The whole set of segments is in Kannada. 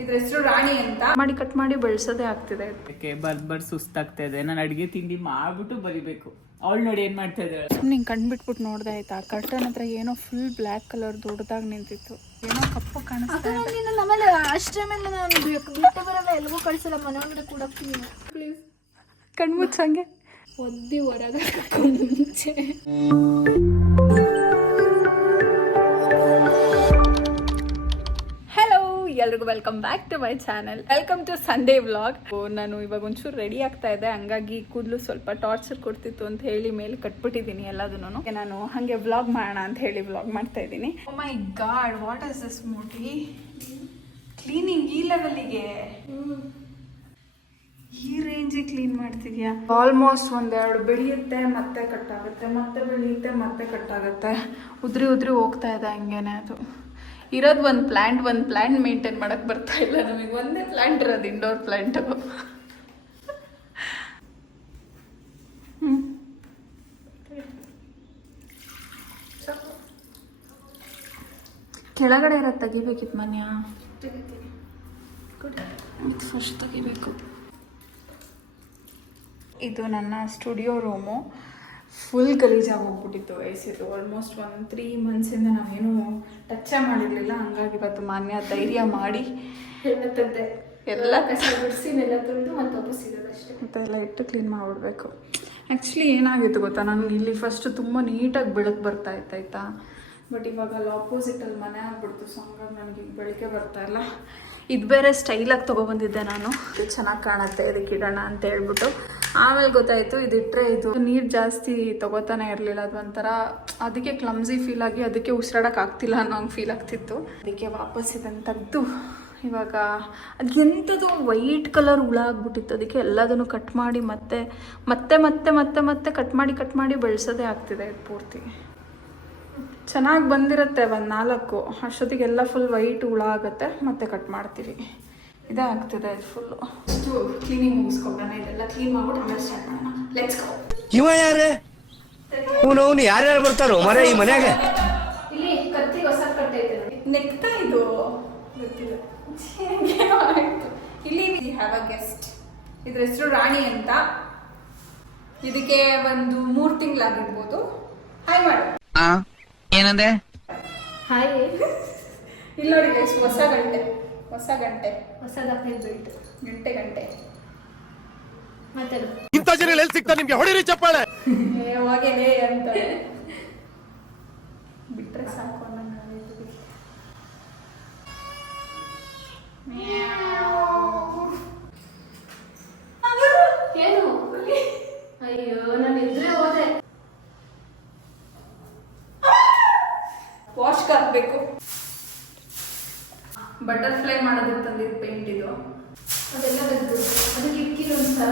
ಇದ್ರ ಹೆಸರು ರಾಣಿ ಅಂತ. ಮಾಡಿ ಕಟ್ ಮಾಡಿ ಬೆಳೆಸೋದೇ ಆಗ್ತಿದೆ. ಬರ್ಬರ್ ಸುಸ್ತಾಗ್ತಾ ಇದೆ. ನಾನು ಅಡಿಗೆ ತಿಂಡಿ ಮಾಡ್ಬಿಟ್ಟು ಬರಿಬೇಕು. ಅವಳು ನೋಡಿ ಏನ್ ಮಾಡ್ತಾ ಇದ್ದಾಳೆ. ನಿಂಗೆ ಕಣ್ಬಿಟ್ಬಿಟ್ಟು ನೋಡ್ದೆ ಆಯ್ತಾ, ಕರ್ಟನ್ ಹತ್ರ ಏನೋ ಫುಲ್ ಬ್ಲ್ಯಾಕ್ ಕಲರ್ ದೊಡ್ಡದಾಗಿ ನಿಂತಿತ್ತು, ಏನೋ ಕಪ್ಪು ಕಾಣಿಸ್ತಾ ಇದೆ. ಆಮೇಲೆ ಅಷ್ಟೇ ಮೇಲೆ ನಾನು ಬಿಟ್ಟು ಬರಲ್ಲ, ಎಲ್ಗೂ ಕಳ್ಸಲ್ಲ, ಮನೆ ಒಳಗಡೆ ಕೂಡಕ್ತೀನಿ. ಪ್ಲೀಸ್ ಕಣ್ಮುಚ್ಚಂಗೆ ಒದ್ದಿ ಹೊರಗೆ ಮುಂಚೆ. ಎಲ್ರಿಗೂ welcome back to my channel. Welcome to Sunday vlog. ನಾನು ಇವಾಗ ಒಂಚೂರು ರೆಡಿ ಆಗ್ತಾ ಇದ್ದೆ, ಹಂಗಾಗಿ ಕೂದಲು ಸ್ವಲ್ಪ ಟಾರ್ಚರ್ ಕೊಡ್ತಿತ್ತು ಅಂತ ಹೇಳಿ ಮೇಲೆ ಕಟ್ಬಿಟ್ಟಿದ್ದೀನಿ ಎಲ್ಲದನ್ನು. ನಾನು ಹಾಗೆ ವ್ಲಾಗ್ ಮಾಡೋಣ ಅಂತ ಹೇಳಿ ವ್ಲಾಗ್ ಮಾಡ್ತಾ ಇದ್ದೀನಿ. Oh my god, what is this ಮೂಟಿ? ಕ್ಲೀನಿಂಗ್ ಈ ಲೆವೆಲಿಗೆ, ಈ ರೇಂಜಿಗೆ ಕ್ಲೀನ್ ಮಾಡ್ತಿದ್ಯಾ? ಆಲ್ಮೋಸ್ಟ್ ಒಂದೆರಡು ಬೆಳೆಯುತ್ತೆ, ಮತ್ತೆ ಕಟ್ಟಾಗುತ್ತೆ, ಮತ್ತೆ ಬೆಳೆಯುತ್ತೆ, ಮತ್ತೆ ಕಟ್ಟಾಗುತ್ತೆ. ಉದ್ರಿ ಉದ್ರಿ ಹೋಗ್ತಾ ಇದೆ ಹಂಗೇನೆ. ಅದು ಇರೋದು ಒಂದು ಪ್ಲ್ಯಾಂಟ್ ಮೇಂಟೈನ್ ಮಾಡೋಕ್ಕೆ ಬರ್ತಾ ಇಲ್ಲ ನಮಗೆ. ಒಂದೇ ಪ್ಲ್ಯಾಂಟ್ ಇರೋದು, ಇಂಡೋರ್ ಪ್ಲ್ಯಾಂಟು. ಕೆಳಗಡೆ ಇರೋದು ತೆಗಿಬೇಕಿತ್ತು ಮನ್ಯ, ಫಸ್ಟ್ ತೆಗಿಬೇಕು. ಇದು ನನ್ನ ಸ್ಟುಡಿಯೋ ರೂಮು. ಫುಲ್ ಗಲೀಜಾಗಿ ಹೋಗ್ಬಿಟ್ಟಿತ್ತು ವಯಸ್ಸಿದ್ದು. ಆಲ್ಮೋಸ್ಟ್ 3 ಮಂತ್ಸಿಂದ ನಾವೇನು ಟಚ್ಚೇ ಮಾಡಿರಲಿಲ್ಲ. ಹಂಗಾಗಿ ಇವತ್ತು ಮಾನ್ಯ ಧೈರ್ಯ ಮಾಡಿ ಎಲ್ಲ ಕಸ ಬಿಡಿಸಿ ನೆಲ ತೊಳೆದು ಮತ್ತೆ ವಾಪಸ್ ಇರೋದಷ್ಟೇ, ಮತ್ತೆಲ್ಲ ಇಟ್ಟು ಕ್ಲೀನ್ ಮಾಡಿಬಿಡ್ಬೇಕು. ಆ್ಯಕ್ಚುಲಿ ಏನಾಗಿತ್ತು ಗೊತ್ತಾ, ನನಗೆ ಇಲ್ಲಿ ಫಸ್ಟ್ ತುಂಬ ನೀಟಾಗಿ ಬೆಳಕು ಬರ್ತಾ ಇತ್ತಾಯ್ತಾ. ಬಟ್ ಇವಾಗ ಅಲ್ಲಿ ಆಪೋಸಿಟಲ್ಲಿ ಮನೆ ಆಗ್ಬಿಡ್ತು. ಸೊ ಹಂಗಾಗಿ ನನಗೆ ಈಗ ಬೆಳಗ್ಗೆ ಬರ್ತಾ ಇಲ್ಲ. ಇದು ಬೇರೆ ಸ್ಟೈಲಾಗಿ ತೊಗೊಬಂದಿದ್ದೆ ನಾನು, ಇದು ಚೆನ್ನಾಗಿ ಕಾಣುತ್ತೆ, ಇದಕ್ಕೆ ಇಡೋಣ ಅಂತ ಹೇಳ್ಬಿಟ್ಟು. ಆಮೇಲೆ ಗೊತ್ತಾಯಿತು ಇದಿಟ್ಟರೆ ಇದು ನೀರು ಜಾಸ್ತಿ ತೊಗೋತಾನೆ ಇರಲಿಲ್ಲ. ಅದು ಒಂಥರ ಅದಕ್ಕೆ ಕ್ಲಮ್ಸಿ ಫೀಲ್ ಆಗಿ ಅದಕ್ಕೆ ಉಸಿರಾಡೋಕೆ ಆಗ್ತಿಲ್ಲ ಅನ್ನೋ ಹಂಗೆ ಫೀಲ್ ಆಗ್ತಿತ್ತು. ಅದಕ್ಕೆ ವಾಪಸ್ ಇದನ್ನು ತೆಗೆದು ಇವಾಗ ಅದು ಎಂಥದ್ದು ವೈಟ್ ಕಲರ್ ಹುಳ ಆಗ್ಬಿಟ್ಟಿತ್ತು. ಅದಕ್ಕೆ ಎಲ್ಲದನ್ನು ಕಟ್ ಮಾಡಿ ಮತ್ತೆ ಮತ್ತೆ ಮತ್ತೆ ಮತ್ತೆ ಮತ್ತೆ ಕಟ್ ಮಾಡಿ ಬೆಳೆಸೋದೇ ಆಗ್ತಿದೆ. ಇದು ಪೂರ್ತಿ ಚೆನ್ನಾಗಿ ಬಂದಿರುತ್ತೆ. ಒಂದು 4 ಅಷ್ಟೊತ್ತಿಗೆಲ್ಲ ಫುಲ್ ವೈಟ್ ಹುಳ ಆಗುತ್ತೆ, ಮತ್ತೆ ಕಟ್ ಮಾಡ್ತೀವಿ. ಇದೇ ಆಗ್ತಿದೆ ಇದು ಫುಲ್ಲು. ಅಷ್ಟು ಕ್ಲೀನಿಂಗ್ ಮುಗಿಸ್ಕೊಬೋಣ. ಇದೆಲ್ಲ ಕ್ಲೀನ್ ಮಾಡ್ಬಿಟ್ಟು ಆಮೇಲೆ ಸ್ಟಾರ್ಟ್ ಮಾಡೋಣ. Let's go. ಇವ ಯಾರೇ? ಅವನು ಯಾರ್ಯಾರು ಬರ್ತಾರೋ ಮರೆ ಈ ಮನ್ಯಾಗ? ಇಲ್ಲಿ ಕತ್ತಿ ಹೊಸ ಕಟ್ಟೈತೆ ನೆಕ್ತಾ ಇದು ಗೊತ್ತಿಲ್ಲ. ಇಲ್ಲಿ ವಿ ಹ್ಯಾವ್ ಅ ಗೆಸ್ಟ್. ಇದ್ರ ಹೆಸರು ರಾಣಿ ಅಂತ. ಇದಕ್ಕೆ ಒಂದು 3 ತಿಂಗಳಾಗಿರ್ಬೋದು. ಹಾಯ್ ಮಾಡು. ಏನಂದೆ? ಹಾಯ್. ಇಲ್ಲಿ ನೋಡಿ ಗೈಸ್, ಹೊಸ ಗಂಟೆ ಹೊಸದಾಗ್ತಾ ಗಂಟೆ ಮತ್ತೆ ಇಂಥ ಜನ ಎಲ್ಲಿ ಸಿಗ್ತಾರೆ ನಿಮ್ಗೆ? ಹೊಡಿರಿ ಚಪ್ಪಾಳೆ. ಹೋಗೇನೆ ಅಂತ ಬಿಟ್ರೆ ಸಾಕು ಅನ್ನಂಗೆ. ಏನು? ಅಯ್ಯೋ, ನಾನು ಇದ್ರೆ ಹೋದೆ. ವಾಶ್ಗೆ ಹಾಕ್ಬೇಕು. ಬಟರ್ಫ್ಲೈ ಮಾಡೋದಕ್ಕೆ ತಂದಿದ್ದು ಪೇಂಟ್ ಇದು. ಅದೆಲ್ಲ ಬಂದು ಅದಕ್ಕೆ ಇಕ್ಕಿರೋ ಒಂಥರ.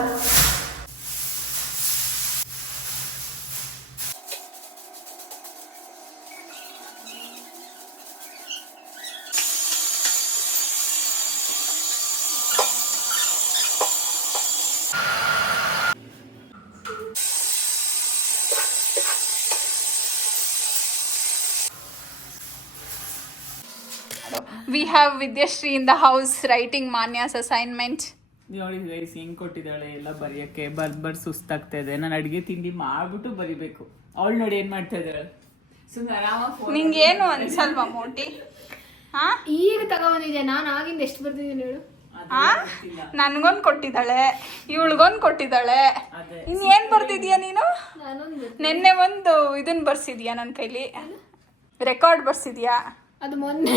We have Vidyashree in the house writing Manya's assignment. ನೋಡಿ ಗೈಸ್ ಹೆಂಗ್ ಕೊಟ್ಟಿದ್ದಾಳೆ ಎಲ್ಲ ಬರೆಯಕ್ಕೆ. ಬರ್ಬರ್ ಸುಸ್ತಾಗ್ತಾ ಇದೆ. ನಾನು ಅಡಿಗೆ ತಿಂಡಿ ಮಾಡ್ಬಿಟ್ಟು ಬರಿಬೇಕು. ಅವಳು ನೋಡಿ ಏನ್ ಮಾಡ್ತಾ ಇದ್ದಾಳೆ. ಸುಮ್ಮನೆ ಆರಾಮಾಗಿ. ನಿಂಗೇನು ಅನ್ಸಲ್ವಾ ಮೋಟಿ? ಈಗ ತಗೊಂಡಿದ್ದೆ. ನಾನು ಆಗಿಂದ ಎಷ್ಟು ಬರ್ತಿದ್ದೀನಿ ಹೇಳು? ನನ್ಗೊಂದು ಕೊಟ್ಟಿದ್ದಾಳೆ, ಇವಳಿಗೊಂದು ಕೊಟ್ಟಿದ್ದಾಳೆ. ಇನ್ನೇನ್ ಬರ್ತಿದ್ಯಾ ನೀನು? ನಿನ್ನೆ ಒಂದು ಇದನ್ನ ಬರ್ಸಿದ್ಯಾ ನನ್ನ ಕೈಲಿ, ರೆಕಾರ್ಡ್ ಬರ್ಸಿದ್ಯಾ. ಅದು ಮೊನ್ನೆ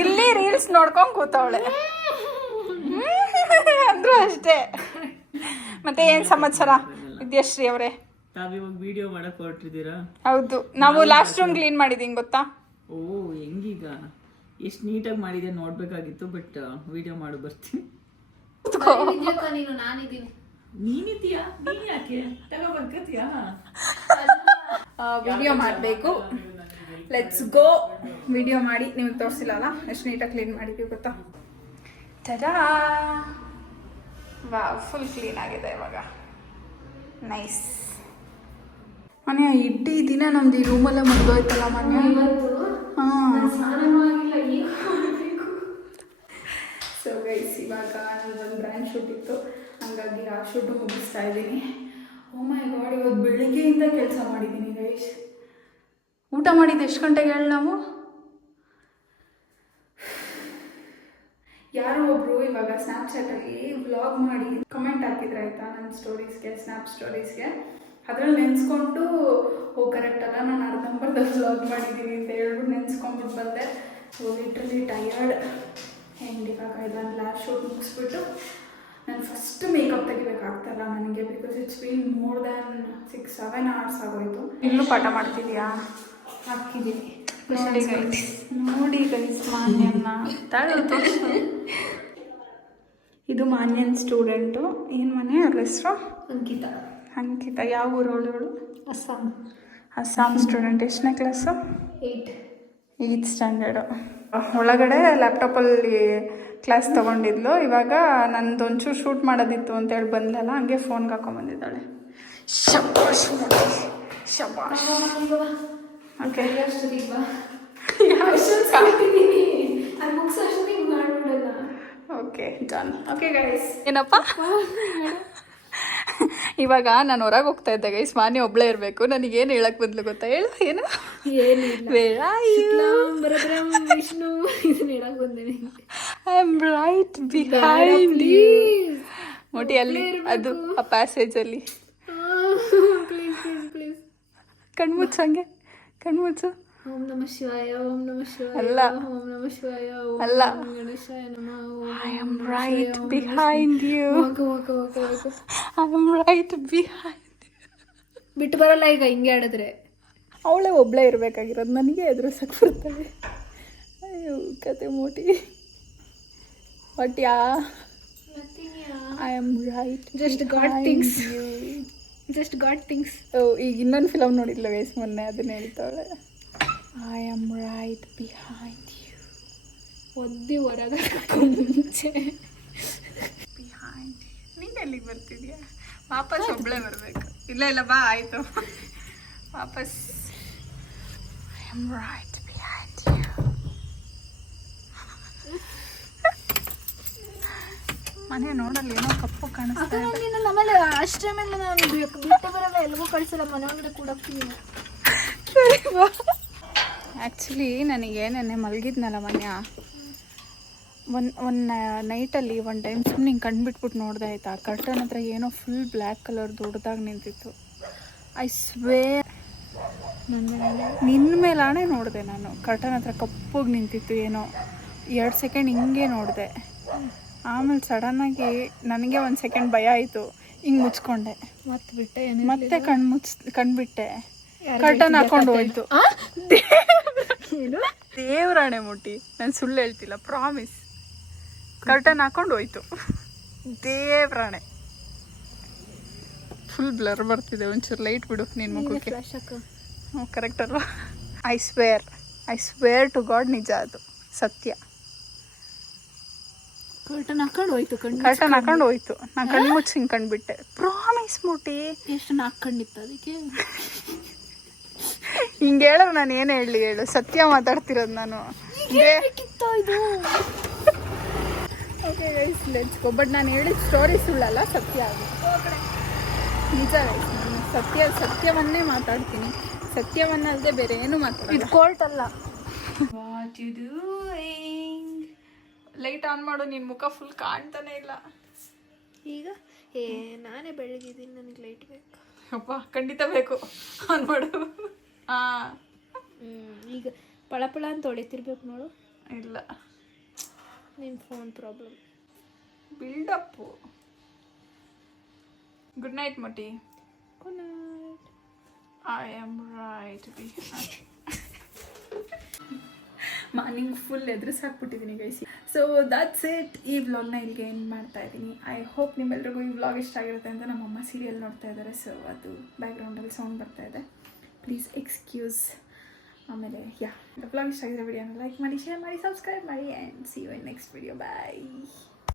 ಇಲ್ಲಿ ರೀಲ್ಸ್ ನೋಡ್ಕೊಂಡ್ ಕೂತವಳೆ ಅಂದ್ರು ಅಷ್ಟೇ. ಮತ್ತೆ ಏನ್ ಸಮಾಚಾರ ವಿದ್ಯಾಶ್ರೀ ಅವರೇ? ತಾವಿವಾಗ ವಿಡಿಯೋ ಮಾಡಕ್ ಹೊರಟಿದ್ದೀರಾ? ಹೌದು, ನಾವು ಲಾಸ್ಟ್ ರೂಮ್ ಕ್ಲೀನ್ ಮಾಡಿದೀನಿ ಗೊತ್ತಾ. ಓ ಹೆಂಗೀಗ ಎಷ್ಟು ನೀಟಾಗಿ ಮಾಡಿದೆ ನೋಡ್ಬೇಕಾಗಿತ್ತು. ಬಟ್ ವಿಡಿಯೋ ಮಾಡು ಬರ್ತೀನಿ. ನೀನು ನಾನಿದ್ದೀನಿ. ನೀನಿದ್ಯಾ? ನೀನ್ ಯಾಕೆ ಬರ್ಕತಿಯಾ? ವಿಡಿಯೋ ಮಾಡಬೇಕು. Let's go. ವಿಡಿಯೋ ಮಾಡಿ ನಿಮಗೆ ತೋರಿಸಿಲ್ಲ ಅಲ್ಲ ಎಷ್ಟು ನೀಟಾಗಿ ಕ್ಲೀನ್ ಮಾಡಿದ್ದೀವಿ ಗೊತ್ತಾ. ಟಡಾ, ವಾ, ಫುಲ್ ಕ್ಲೀನ್ ಆಗಿದೆ ಇವಾಗ. ನೈಸ್. ಮನೆ ಇಡೀ ದಿನ ನಮ್ದು ಈ ರೂಮಲ್ಲೇ ಮುಗ್ದೋಯ್ತಲ್ಲ ಮನೆ. ಸ್ನಾನನೂ ಆಗಿಲ್ಲ, ಈಗ ಮಾಡಬೇಕು. ಸೊ ಗೈಸ್, ಇವಾಗ ಒಂದು ಬ್ರ್ಯಾಂಡ್ ಶೂಟ್ ಇತ್ತು, ಹಾಗಾಗಿ ಆ ಶೂಟು ಮುಗಿಸ್ತಾ ಇದ್ದೀನಿ. ಓ ಮೈ ಗಾಡ್, ಇವತ್ತು ಬೆಳಿಗ್ಗೆಯಿಂದ ಕೆಲಸ ಮಾಡಿದ್ದೀನಿ ಗೈಸ್. ಊಟ ಮಾಡಿದ್ದು ಎಷ್ಟು ಗಂಟೆಗೆ ಹೇಳಿ ನಾವು? ಯಾರೋ ಒಬ್ಬರು ಇವಾಗ ಸ್ನ್ಯಾಪ್ಚಾಟಲ್ಲಿ ವ್ಲಾಗ್ ಮಾಡಿ ಕಮೆಂಟ್ ಹಾಕಿದ್ರೆ ಆಯಿತಾ ನನ್ನ ಸ್ಟೋರೀಸ್ಗೆ, ಸ್ನ್ಯಾಪ್ ಸ್ಟೋರೀಸ್ಗೆ. ಅದ್ರಲ್ಲಿ ನೆನೆಸ್ಕೊಂಡು ಕರೆಕ್ಟ್ ಅಲ್ಲ, ನಾನು ಅರ್ಧಂಬರ್ಧ ವ್ಲಾಗ್ ಮಾಡಿದ್ದೀನಿ ಅಂತ ಹೇಳ್ಬಿಟ್ಟು ನೆನೆಸ್ಕೊಂಡ್ಬಿಟ್ಟು ಬಂದೆ. So literally tired. ಆ್ಯಂಡ್ ಇವಾಗ ಇದೊಂದು ಲ್ಯಾಬ್ ಶೂಟ್ ಮುಗಿಸ್ಬಿಟ್ಟು ನಾನು ಫಸ್ಟ್ ಮೇಕಪ್ ತೆಗಿಬೇಕಾಗ್ತಾಯಿಲ್ಲ ನನಗೆ, because it's been more than 6-7 hours ಆಗೋಯ್ತು. ಇಲ್ಲೂ ಪಾಠ ಮಾಡ್ತಿದ್ಯಾ? ಹಾಕಿದ್ದೀನಿ. ನೋಡಿ ಗೈಸ್ ಮಾನ್ಯನ್ನ ಇದು ಮಾನ್ಯನ್ ಸ್ಟೂಡೆಂಟು. ಏನು ಮನೆ ಅವ್ರ ಹೆಸರು? ಅಂಕಿತಾ. ಯಾವ ಊರವಳು? ಅಸ್ಸಾಂ ಸ್ಟೂಡೆಂಟ್. ಎಷ್ಟನೇ ಕ್ಲಾಸು? 8th standard. ಒಳಗಡೆ ಲ್ಯಾಪ್ಟಾಪಲ್ಲಿ ಕ್ಲಾಸ್ ತೊಗೊಂಡಿದ್ಲು. ಇವಾಗ ನಂದು ಒಂಚೂರು ಶೂಟ್ ಮಾಡೋದಿತ್ತು ಅಂತೇಳಿ ಬಂದಲ್ಲ, ಹಂಗೆ ಫೋನ್ಗೆ ಹಾಕೊಂಬಂದಿದ್ದಾಳೆ. ಶಬಾಷ್ ಶಬಾಷ್. Okay, okay done. Okay guys, ಏನಪ್ಪ ಇವಾಗ ನಾನು ಹೊರಗೆ ಹೋಗ್ತಾ ಇದ್ದೆ ಗೈಸ್. ಮಾನ್ಯ ಒಬ್ಳೇ ಇರಬೇಕು. ನನಗೇನು ಹೇಳಕ್ ಬದಲು ಗೊತ್ತಾ? ಹೇಳು. ಏನು? ವಿಷ್ಣು, ಇದನ್ನ ಹೇಳಕ್ ಬಂದೇನೆ. I am right behind you. ಮೋಟಿ ಅಲ್ಲಿ ಅದು ಆ ಪ್ಯಾಸೇಜಲ್ಲಿ ಕಣ್ಮುಚ್ಚು, ಹಂಗೆ ಕಣ್ಮುಚ್ಚು. ಓಂ ನಮಃ ಶಿವಾಯ, ಓಂ ನಮಃ ಶಿವಾಯ, ಅಲ್ಲ ಓಂ ನಮಃ ಶಿವಾಯ, ಓಂ ಅಲ್ಲ. ಗಣೇಶಾಯ ನಮಃ. I am right behind you. I am right behind. ಬಿಟ್ಟು ಬರಲ್ಲ ಈಗ ಹಿಂಗೆ ಆಡಿದ್ರೆ. ಅವಳೇ ಒಬ್ಳೇ ಇರಬೇಕಾಗಿರೋದು, ನನಗೆ ಎದುರಿಸಕ್ಕೆ ಬರ್ತವೆ. ಅಯ್ಯೋ ಕತೆ ಮೋಟಿ. But I am right. Just got things. Just got things. ಈಗ ಇನ್ನೊಂದು ಫಿಲಮ್ ನೋಡಿಲ್ಲ ಗೈಸ್ ಮೊನ್ನೆ, ಅದನ್ನ ಹೇಳ್ತಾವಳೆ. I am right behind you. ಒದ್ದಿ ಹೊರಗೆ ಮುಂಚೆ ಬಿಹೈಂಡ್. ನೀನು ಎಲ್ಲಿಗೆ ಬರ್ತಿದ್ಯಾ? ವಾಪಸ್ ಒಬ್ಳೇ ಬರಬೇಕು. ಇಲ್ಲ ಬಾ, ಆಯಿತು ವಾಪಸ್. I am right behind you. ಮನೆ ನೋಡಲ್ಲ, ಏನೋ ಕಪ್ಪು ಕಾಣಿಸ್ತಾ ಇದೆ. ನೀನು ನಮ್ಮಲ್ಲಿ ಅಷ್ಟೇ ಮೇಲೆ ನಾನು ಬಿಟ್ಟು ಬರಲ್ಲ, ಎಲ್ಗೂ ಕಳಿಸಲ್ಲ, ಮನೆ ಒಳಗಡೆ ಕೂಡಕ್ತೀನಿ. ಸರಿ ಬಾ. ಆ್ಯಕ್ಚುಲಿ ನನಗೆ ನೆನ್ನೆ ಮಲಗಿದ್ನಲ್ಲ ಮನ್ಯ, ಒಂದು ನೈಟಲ್ಲಿ ಒಂದು ಟೈಮ್ ಸುಮ್ಮನೆ ಹಿಂಗೆ ಕಣ್ಬಿಟ್ಬಿಟ್ಟು ನೋಡಿದೆ ಆಯಿತಾ. ಕರ್ಟನ್ ಹತ್ರ ಏನೋ ಫುಲ್ ಬ್ಲ್ಯಾಕ್ ಕಲರ್ ದೊಡ್ಡದಾಗಿ ನಿಂತಿತ್ತು. ಐ ಸ್ವೇರ್ ನಿನ್ನ ಮೇಲಾಣೆ ನೋಡಿದೆ ನಾನು. ಕರ್ಟನ್ ಹತ್ರ ಕಪ್ಪಗೆ ನಿಂತಿತ್ತು ಏನೋ. 2 ಸೆಕೆಂಡ್ ಹಿಂಗೆ ನೋಡಿದೆ. ಆಮೇಲೆ ಸಡನ್ನಾಗಿ ನನಗೆ 1 ಸೆಕೆಂಡ್ ಭಯ ಆಯಿತು. ಹಿಂಗೆ ಮುಚ್ಕೊಂಡೆ, ಮತ್ತೆ ಕಣ್ಬಿಟ್ಟೆ. ಕರ್ಟನ್ ಹಾಕೊಂಡು ಹೋಯ್ತು. ದೇವ್ರಾಣೆ ಮುಟ್ಟಿ, ನಾನು ಸುಳ್ಳು ಹೇಳ್ತಿಲ್ಲ, ಪ್ರಾಮಿಸ್. ಕರ್ಟನ್ ಹಾಕೊಂಡು ಹೋಯ್ತು. ದೇವ್ರಾಣೆ. ಫುಲ್ ಬ್ಲರ್ ಬರ್ತಿದೆ. ಒಂಚೂರು ಲೈಟ್ ಬಿಡು ನಿನ್ನ ಮುಖಕ್ಕೆ. ಹ್ಞೂ ಕರೆಕ್ಟ್ ಅಲ್ವಾ? ಐ ಸ್ವೇರ್ ಟು ಗಾಡ್, ನಿಜ ಅದು ಸತ್ಯ. ಕರ್ಟನ್ ಹಾಕೊಂಡು ಹೋಯ್ತು. ನಾನು ಕಣ್ಣು ಮುಚ್ಚಿ ಹಿಂಗೆ ಕಂಡುಬಿಟ್ಟೆ. ಪ್ರಾಮಿಸ್ ಮುಟ್ಟಿ. ಎಷ್ಟು 4 ಕಣ್ಣಿತ್ತು ಅದಕ್ಕೆ. ಹಿಂಗೆ ಹೇಳೋರು ನಾನು ಏನು ಹೇಳು, ಸತ್ಯ ಮಾತಾಡ್ತಿರೋದು ನಾನು. Okay guys, let's go. But ನಾನು ಹೇಳಿದ ಸ್ಟೋರಿ ಸುಳ್ಳಲ್ಲ, ಸತ್ಯ ಅದು. ನಿಜ ಗೈಸ್, ನಾನು ಸತ್ಯವನ್ನೇ ಮಾತಾಡ್ತೀನಿ. ಸತ್ಯವನ್ನಲ್ಲದೆ ಬೇರೆ ಏನು ಮಾತಾಡೋದು. ಇದು ಕೋಲ್ಟ್ ಅಲ್ಲ. What you doing? Light on ಮಾಡು, ನಿನ್ನ ಮುಖ ಫುಲ್ ಕಾಣ್ತಾನೆ ಇಲ್ಲ. ಈಗ ನಾನೇ ಬೆಳಗಿದ್ದೀನಿ, ನನಗೆ ಲೈಟ್ ಬೇಕು. ಅಪ್ಪ ಖಂಡಿತ ಬೇಕು. ಆನ್ ಮಾಡು. ಈಗ ಪಳಪಳ ಅಂತ ಹೊಳಿತಿರ್ಬೇಕು ನೋಡು. ಇಲ್ಲ, ನಿನ್ನ phone problem. Buildup. Good night ಮೋಟಿ. Good night. I am right morning full ಎದುರಿಸಾಕ್ಬಿಟ್ಟಿದ್ದೀನಿ ಗೈಸಿ. So that's it. ಈ ವ್ಲಾಗ್ನ ಇಲ್ಲಿಗೆ ಏನು ಮಾಡ್ತಾ ಇದ್ದೀನಿ. ಐ ಹೋಪ್ ನಿಮ್ಮೆಲ್ರಿಗೂ ಈ ವ್ಲಾಗ್ ಇಷ್ಟ ಆಗಿರುತ್ತೆ ಅಂತ. ನಮ್ಮಮ್ಮ ಸೀರಿಯಲ್ ನೋಡ್ತಾ ಇದ್ದಾರೆ, ಸೊ ಅದು ಬ್ಯಾಕ್ಗ್ರೌಂಡಲ್ಲಿ ಸೌಂಡ್ ಬರ್ತಾ ಇದೆ, ಪ್ಲೀಸ್ ಎಕ್ಸ್ಕ್ಯೂಸ್. ಆಮೇಲೆ ವ್ಲಾಗ್ ಇಷ್ಟ ಆಗಿರೋ ವಿಡಿಯೋನ ಲೈಕ್ ಮಾಡಿ, ಶೇರ್ ಮಾಡಿ, ಸಬ್ಸ್ಕ್ರೈಬ್ ಮಾಡಿ, and see you in next video. Bye.